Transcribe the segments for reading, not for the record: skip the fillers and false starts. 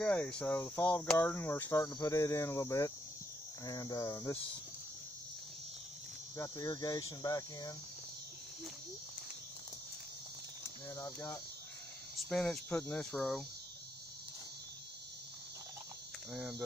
Okay, so the fall garden, we're starting to put it in a little bit, and this got the irrigation back in, and I've got spinach put in this row, and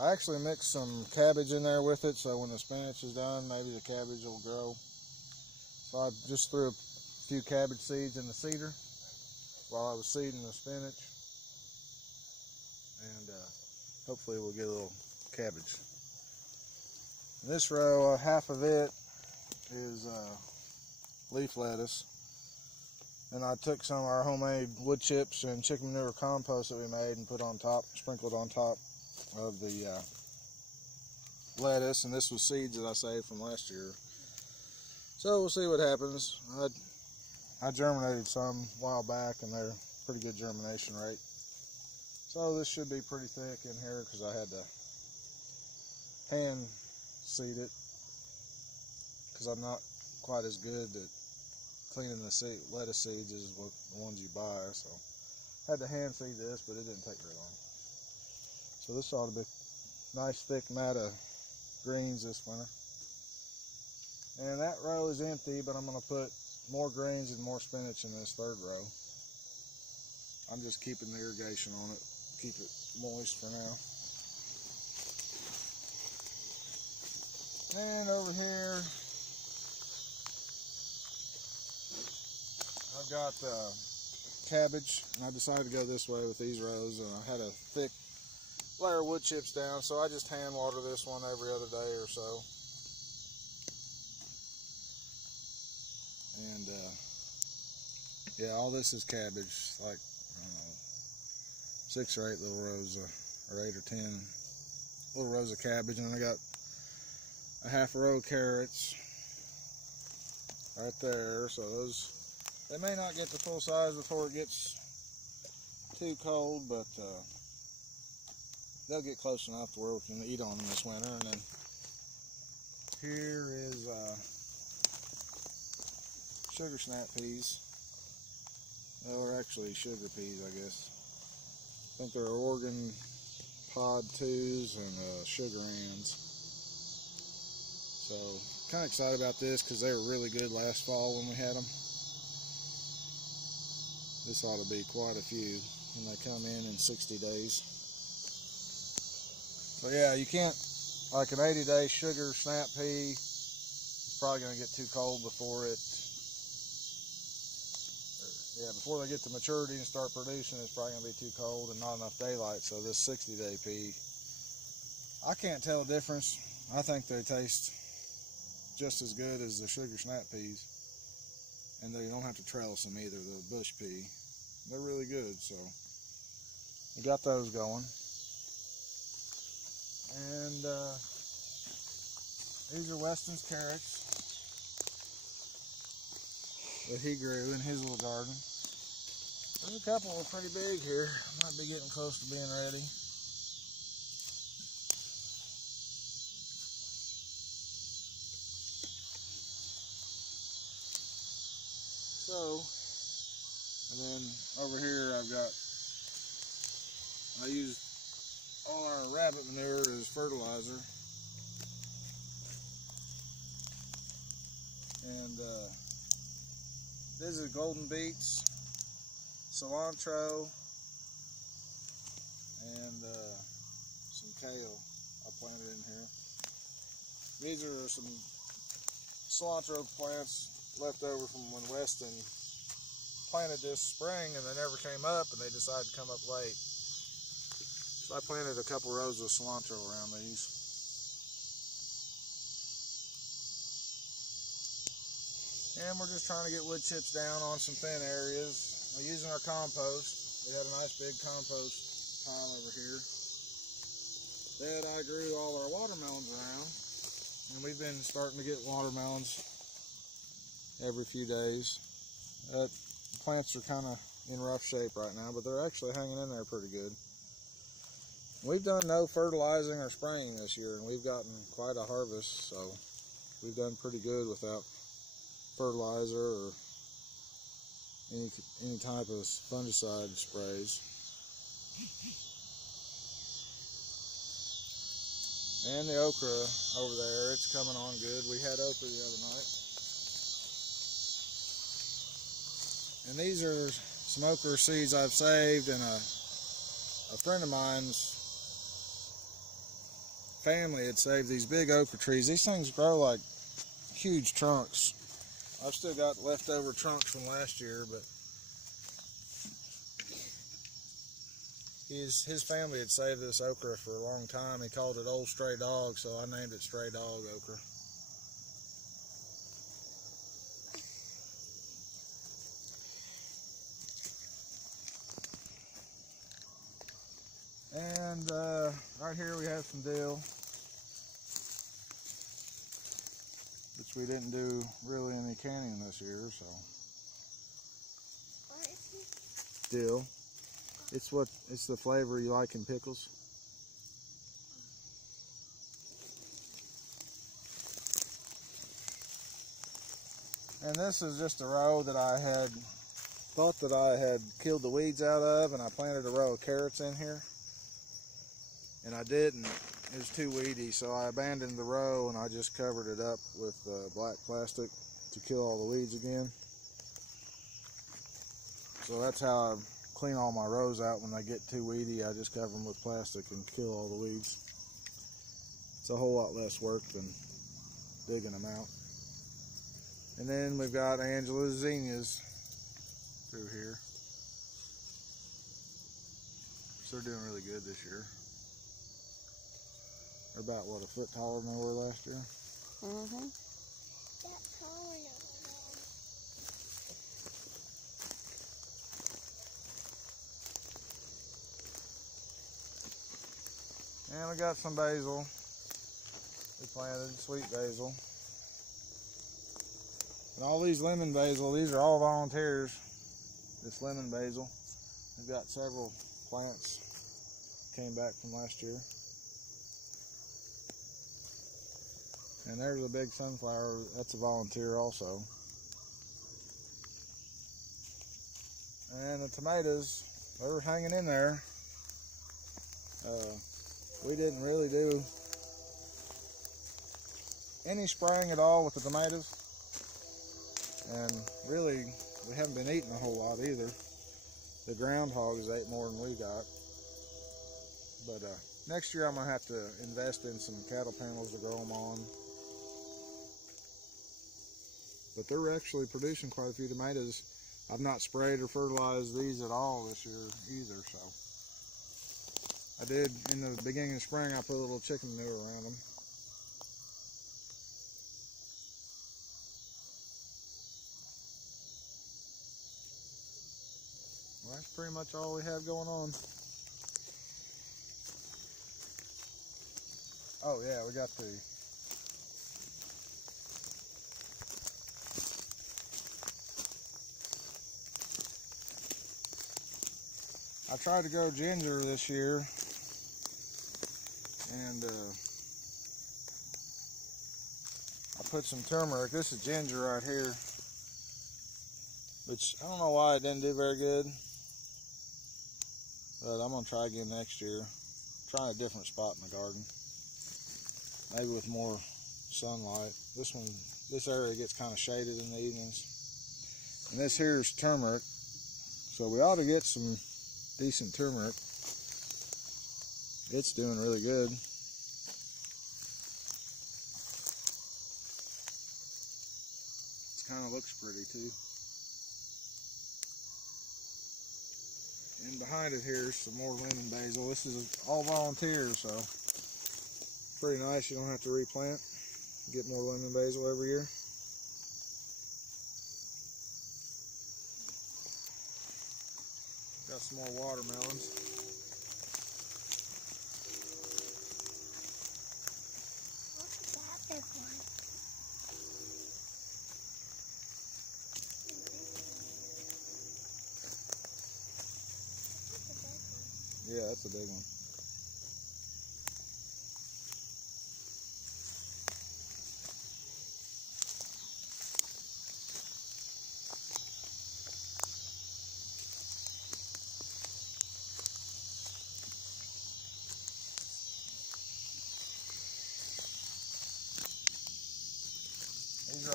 I actually mixed some cabbage in there with it, so when the spinach is done, maybe the cabbage will grow. So I just threw a few cabbage seeds in the seeder while I was seeding the spinach, and hopefully we'll get a little cabbage. In this row, half of it is leaf lettuce, and I took some of our homemade wood chips and chicken manure compost that we made and put on top, sprinkled on top of the lettuce, and this was seeds that I saved from last year. So we'll see what happens. I germinated some a while back, and they're pretty good germination rate. So this should be pretty thick in here because I had to hand seed it because I'm not quite as good at cleaning the lettuce seeds as the ones you buy. So I had to hand seed this, but it didn't take very long. So this ought to be a nice thick mat of greens this winter. And that row is empty, but I'm going to put more greens and more spinach in this third row. I'm just keeping the irrigation on it, keep it moist for now. And over here, I've got cabbage, and I decided to go this way with these rows, and I had a thick layer of wood chips down, so I just hand water this one every other day or so. And yeah, all this is cabbage, like I don't know, 6 or 8 little rows or 8 or 10 little rows of cabbage, and I got a half a row of carrots right there. So those, they may not get to full size before it gets too cold, but they'll get close enough to where we can eat on them this winter. And then here is sugar snap peas. They're actually sugar peas, I guess. I think they're Oregon pod 2s and sugar ands. So kind of excited about this because they were really good last fall when we had them. This ought to be quite a few when they come in 60 days. So yeah, you can't, like an 80-day sugar snap pea, it's probably going to get too cold before it, before they get to maturity and start producing, it's probably going to be too cold and not enough daylight. So this 60-day pea, I can't tell the difference. I think they taste just as good as the sugar snap peas, and they don't have to trellis them either, the bush pea. They're really good, so we got those going. And these are Weston's carrots that he grew in his little garden. There's a couple that are pretty big here. Might be getting close to being ready. So, and then over here I used all our rabbit manure as fertilizer. And this is golden beets, cilantro, and some kale I planted in here. These are some cilantro plants left over from when Weston planted this spring, and they never came up, and they decided to come up late. So I planted a couple rows of cilantro around these. And we're just trying to get wood chips down on some thin areas. We're using our compost. We had a nice big compost pile over here that I grew all our watermelons around. And we've been starting to get watermelons every few days. The plants are kind of in rough shape right now, but they're actually hanging in there pretty good. We've done no fertilizing or spraying this year, and we've gotten quite a harvest, so we've done pretty good without fertilizer or any type of fungicide sprays. And the okra over there, it's coming on good. We had okra the other night. And these are some okra seeds I've saved, and a friend of mine's family had saved these big okra trees. These things grow like huge trunks. I've still got leftover trunks from last year, but his family had saved this okra for a long time. He called it Old Stray Dog, so I named it Stray Dog Okra. And right here we have some dill, which we didn't do really any canning this year, so. What is it? Dill. It's the flavor you like in pickles. And this is just a row that I had thought that I had killed the weeds out of, and I planted a row of carrots in here. And I didn't. It was too weedy, so I abandoned the row and I just covered it up with black plastic to kill all the weeds again. So that's how I clean all my rows out. When they get too weedy, I just cover them with plastic and kill all the weeds. It's a whole lot less work than digging them out. And then we've got Angela's zinnias through here. So they're doing really good this year. They're about, what, a foot taller than they were last year? Mm-hmm. That taller than And we got some basil. We planted sweet basil. And all these lemon basil, these are all volunteers. This lemon basil. We've got several plants came back from last year. And there's a big sunflower, that's a volunteer also. And the tomatoes, they were hanging in there. We didn't really do any spraying at all with the tomatoes. And really, we haven't been eating a whole lot either. The groundhogs ate more than we got. But next year I'm going to have to invest in some cattle panels to grow them on. But they're actually producing quite a few tomatoes. I've not sprayed or fertilized these at all this year either, so. I did, in the beginning of spring, I put a little chicken manure around them. Well, that's pretty much all we have going on. Oh yeah, we got the I tried to grow ginger this year, and I put some turmeric. This is ginger right here, which I don't know why it didn't do very good, but I'm gonna try again next year. Try a different spot in the garden, maybe with more sunlight. This area gets kind of shaded in the evenings. And this here is turmeric, so we ought to get some decent turmeric. It's doing really good. It kind of looks pretty too. And behind it here is some more lemon basil. This is all volunteers, so pretty nice. You don't have to replant. Get more lemon basil every year. Got some more watermelons. What's that big one? Yeah, that's a big one.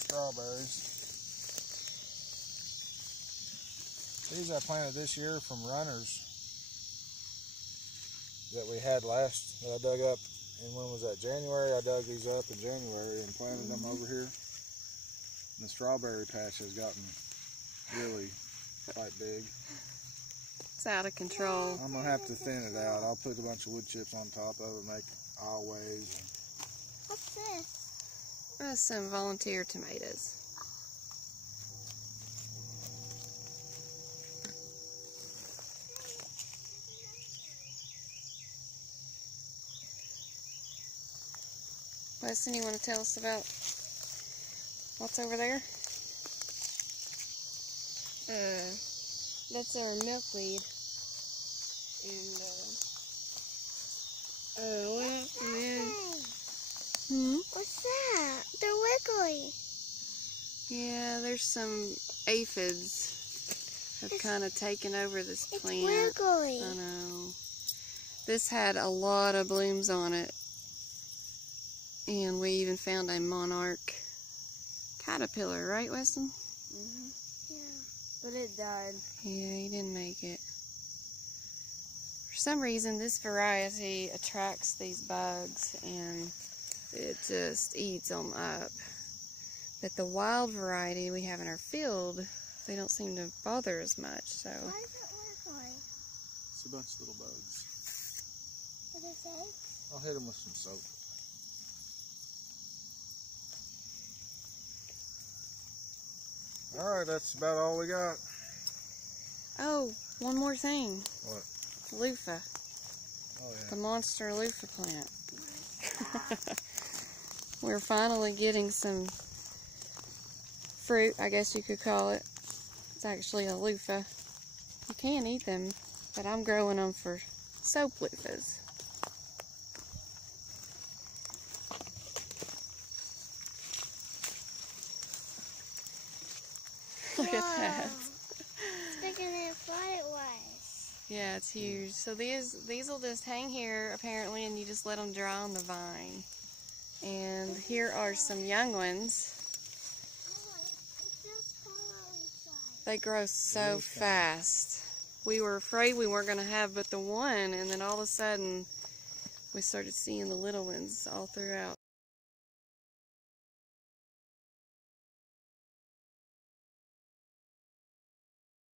strawberries. These I planted this year from runners that we had that I dug up. And when was that? January. I dug these up in January and planted them over here. And the strawberry patch has gotten really quite big. It's out of control. I'm gonna have to thin it out. I'll put a bunch of wood chips on top of it, make aisleways. What's this? That's some volunteer tomatoes. Weston, you want to tell us about what's over there? That's our milkweed. And, What's that? They're wiggly. yeah, there's some aphids have kind of taken over this plant. It's wiggly. I know. This had a lot of blooms on it. And we even found a Monarch caterpillar, right, Weston? Yeah. But it died. Yeah, he didn't make it. For some reason, this variety attracts these bugs and it just eats them up. But the wild variety we have in our field, they don't seem to bother as much. So Why is it wiggly? It's a bunch of little bugs. What is it? I'll hit them with some soap. Alright, that's about all we got. oh, one more thing. What? Loofah. Oh The yeah. monster loofah plant. We're finally getting some fruit, I guess you could call it. It's actually a loofah. You can eat them, but I'm growing them for soap loofahs. Look at that. It's bigger than I thought it was. Yeah, it's huge. So these will just hang here apparently, and you just let them dry on the vine. And here are some young ones. It feels hollow inside. They grow so is kinda- fast. We were afraid we weren't going to have but the one, and then all of a sudden we started seeing the little ones all throughout.